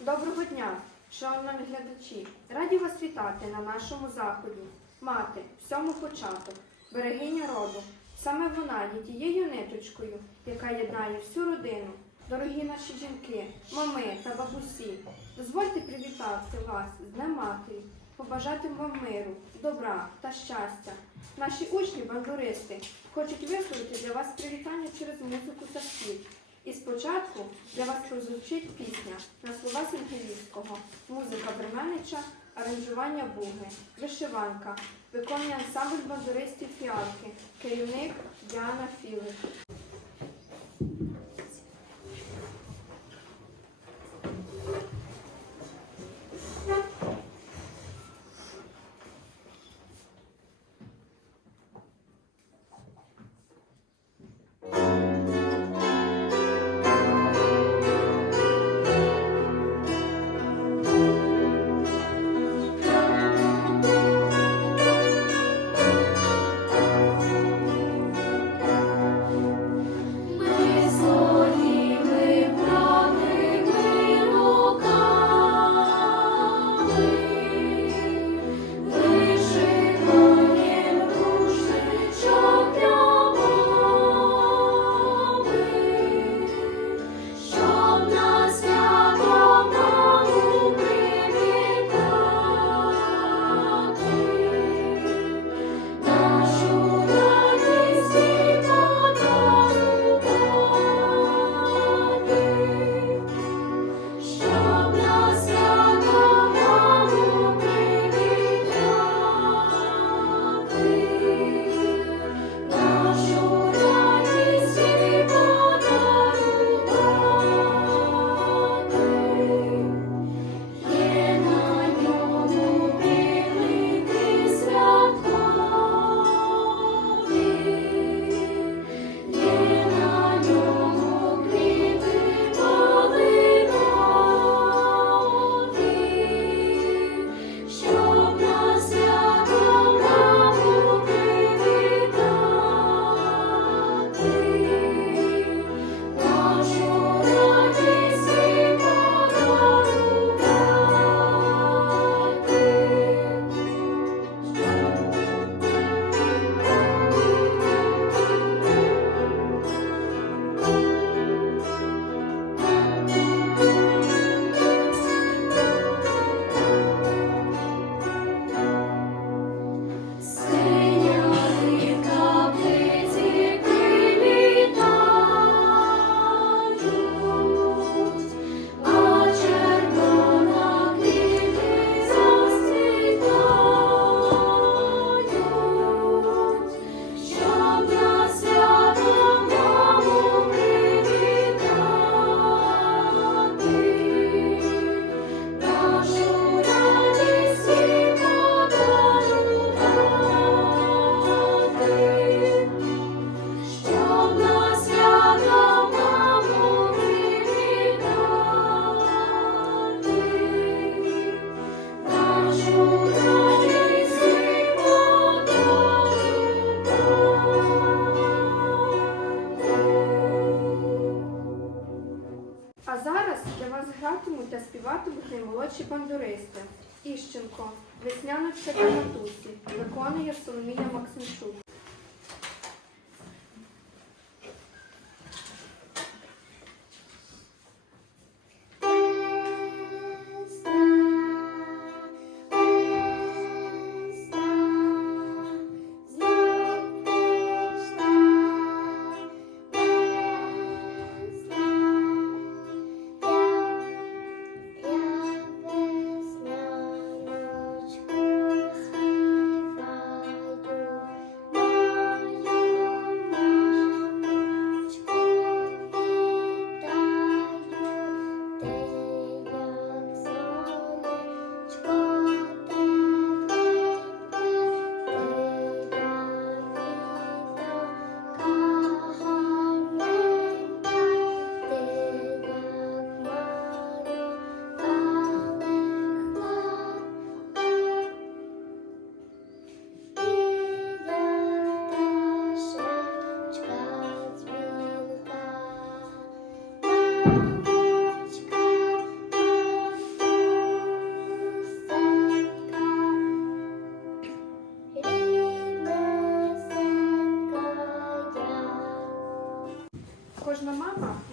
Доброго дня, шановні глядачі! Раді вас вітати на нашому заході. Мати, всьому початок, берегиня роду. Саме вона є тією ниточкою, яка єднає всю родину. Дорогі наші жінки, мами та бабусі, дозвольте привітати вас з Днем Матері, побажати вам миру, добра та щастя. Наші учні, бандуристи, хочуть висловити для вас привітання через музику та спів. І спочатку для вас прозвучить пісня на слова Сінківського, музика Бременича, аранжування буги, вишиванка, виконує ансамбль бандуристів фіалки, керівник Діана Філик.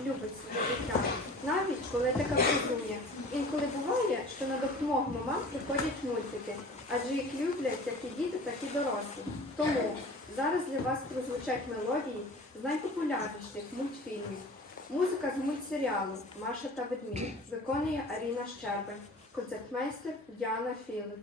Любить своє дитя, навіть коли така працює. Інколи буває, що на допомогу мамам приходять мультики, адже їх люблять як і діти, так і дорослі. Тому зараз для вас прозвучать мелодії з найпопулярніших мультфільмів. Музика з мультсеріалу Маша та ведмідь виконує Аріна Щербань, концертмейстер Діана Філик.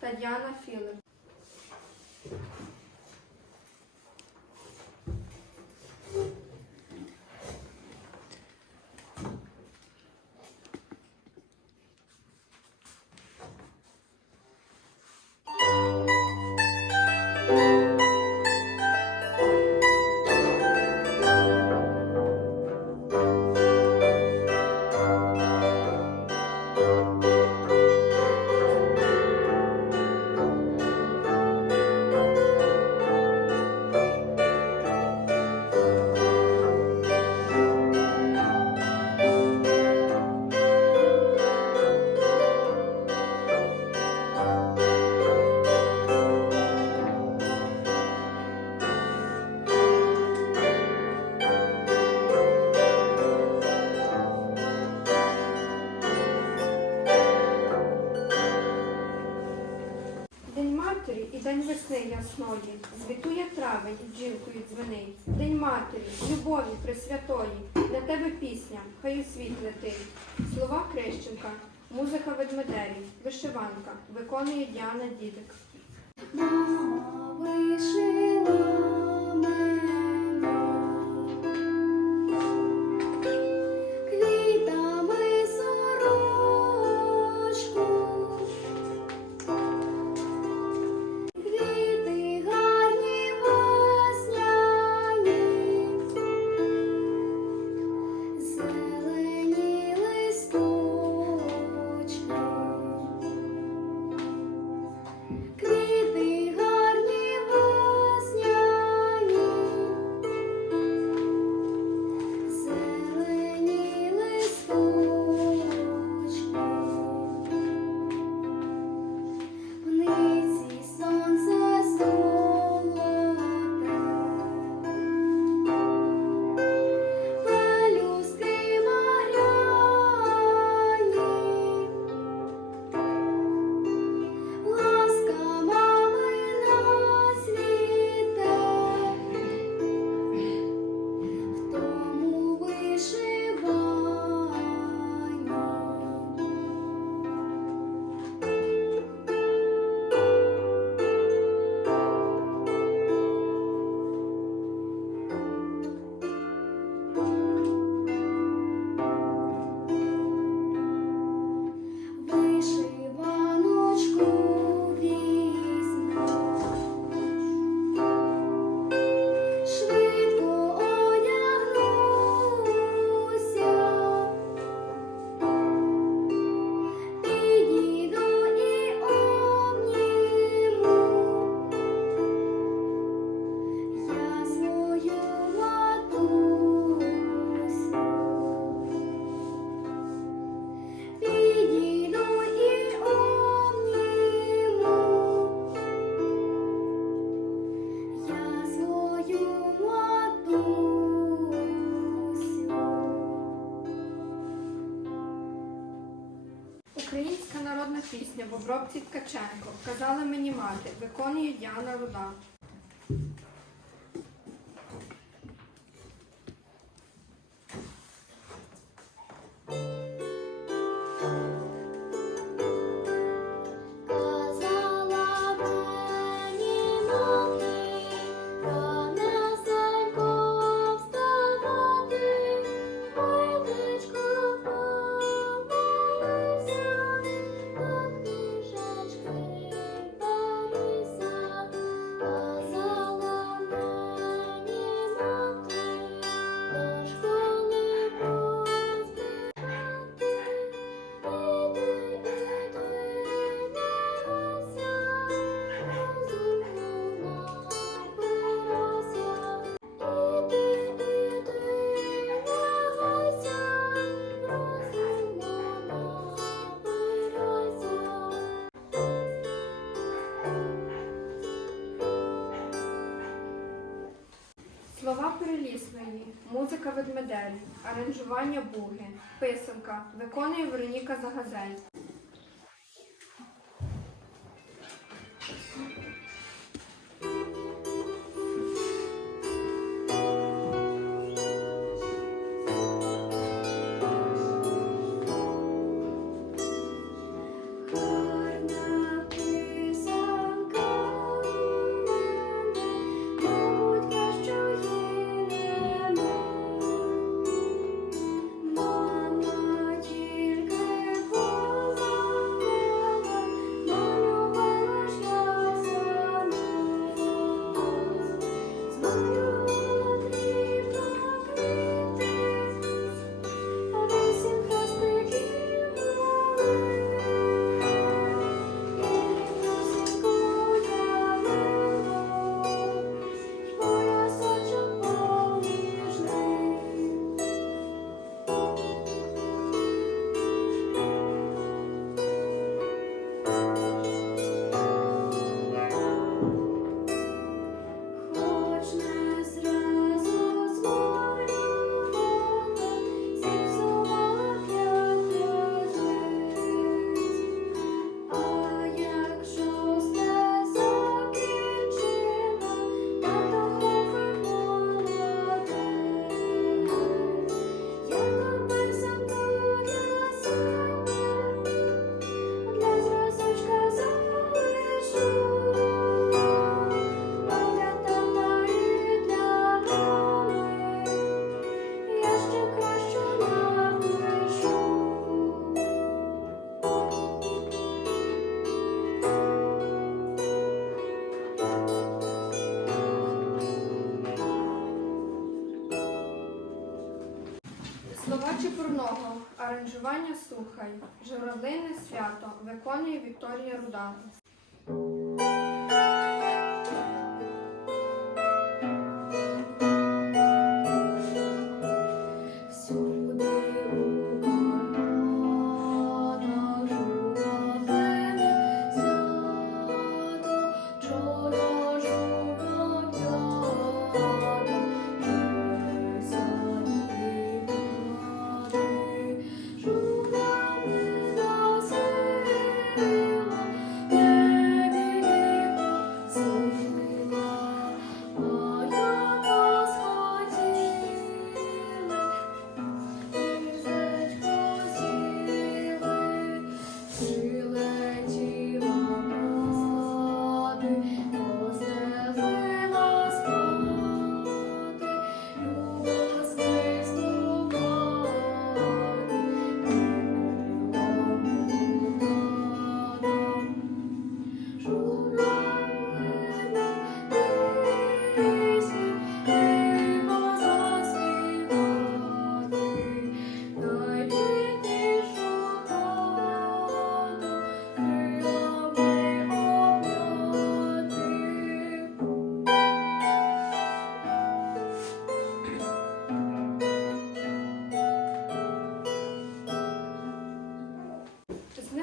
Цісар та Філип. День весни ясної, звітує травень і бджілкою дзвенить. День матері, любові пресвятої, для тебе пісня, хай світ летить. Слова Крещенка, музика ведмедерів, вишиванка, виконує Діана Дідик. Вишила мене обробці Ткаченко. Казала мені мати, виконує Діана Руда. Слова перелісної, музика ведмедель, аранжування буги, писанка, виконує Вероніка Загазель. Чепурного, аранжування слухай, Журавлине свято, виконує Вікторія Руда.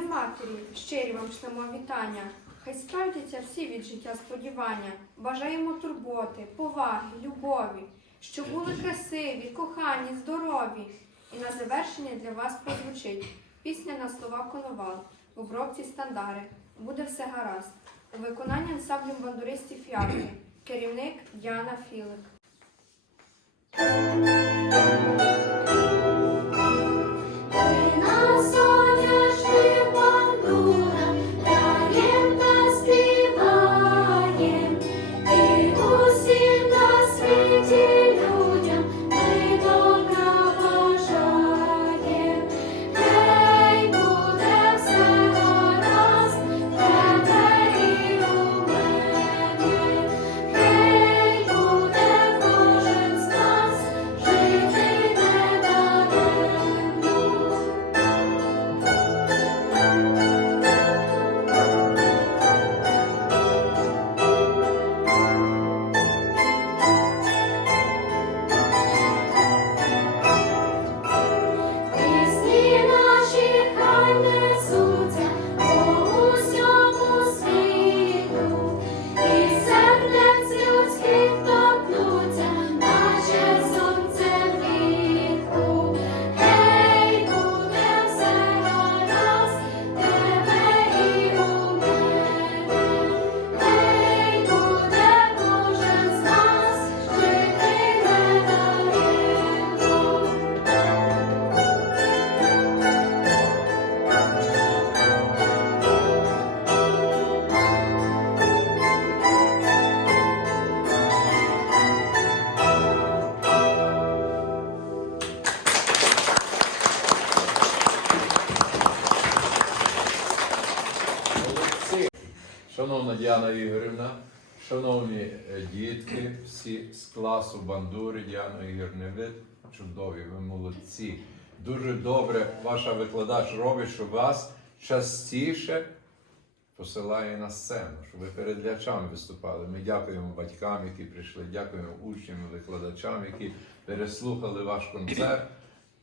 Матері, щирі вам шлемо вітання. Хай справдяться всі від життя сподівання. Бажаємо турботи, поваги, любові, щоб були красиві, кохані, здорові. І на завершення для вас прозвучить Пісня на слова коновал, в обробці стандари. Буде все гаразд. У виконанні ансамблю бандуристів фіалки. Керівник Діана Філик. Класу бандури Діана Ігорівна, ви чудові, ви молодці. Дуже добре ваша викладач робить, що вас частіше посилає на сцену, щоб ви перед глядачами виступали. Ми дякуємо батькам, які прийшли, дякуємо учням викладачам, які переслухали ваш концерт.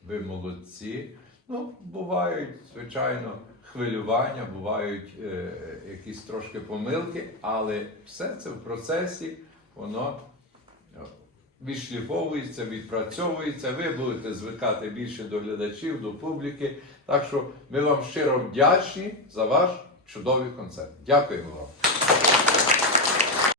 Ви молодці. Ну, бувають, звичайно, хвилювання, бувають е, якісь трошки помилки, але все це в процесі, воно відшліфовується, відпрацьовується. Ви будете звикати більше до глядачів, до публіки. Так що ми вам щиро вдячні за ваш чудовий концерт. Дякуємо вам.